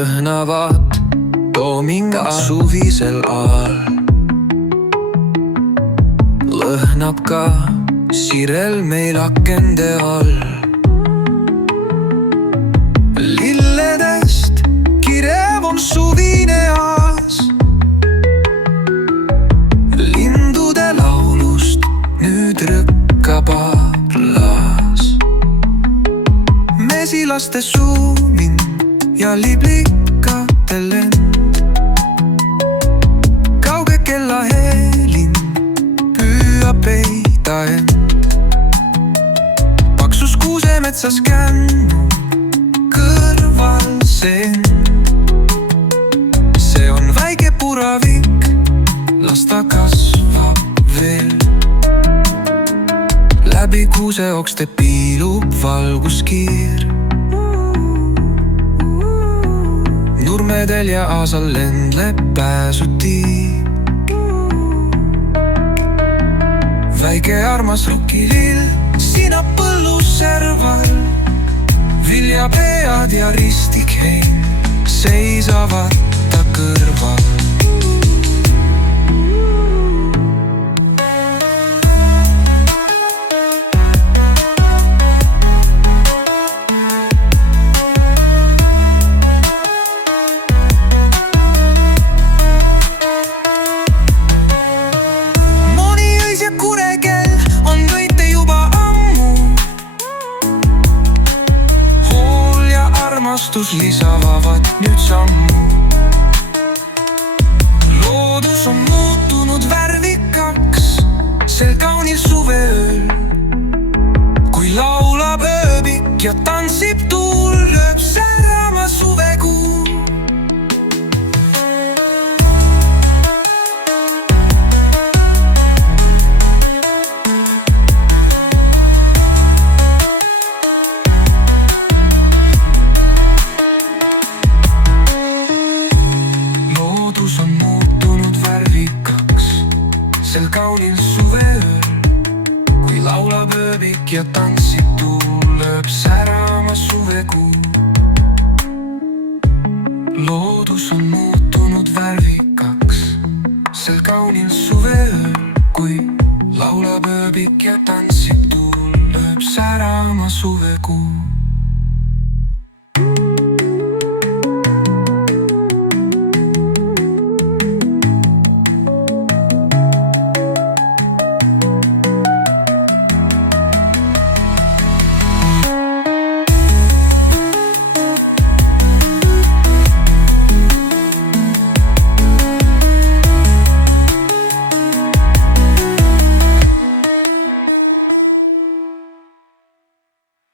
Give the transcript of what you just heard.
lõhnavad toomingad suvisel ajal. Lõhnab ka sirel meil akende all. Lilledest kirev on suvine aas. Lindude laulust nüüd rõkkab aplaas. Mesilaste suumin ja liblikate lend. Kauge kellahelin püüab peita end. Paksus kuusemetsas kännu kõrval see end. See on väike puravik, las ta kasvab veel. Läbi kuuseokste piilub valguskiir. Nurmedel ja aasal lendleb pääsutiib. Väike armas rukilill sinab põllus serval. Viljapead ja ristik hein seisavad ta kõrval. Armastus lisavad nüüd sammu. Loodus on muutunud värvikaks sel kaunil suveööl. Kui laulab ööbik ja tantsib tuul, lööb särama suvekuu. Loodus on muutunud värvikaks sel kaunil suveööl. Kui laulab ööbik ja tantsib tuul, lööb särama suvekuu. Loodus on muutunud värvikaks sel kaunil suveööl. Kui laulab ööbik ja tantsib tuul, lööb särama suvekuu.